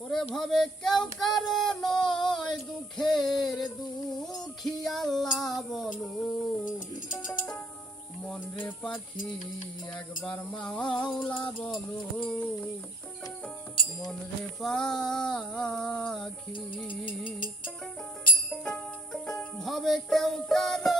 ওরে ভাবে কেউ কারও নয় দুঃখের দুঃখী আল্লাহ বলো মন রে পাখি একবার মাওলা বলো মন রে পাখি। ভাবে কেউ কারও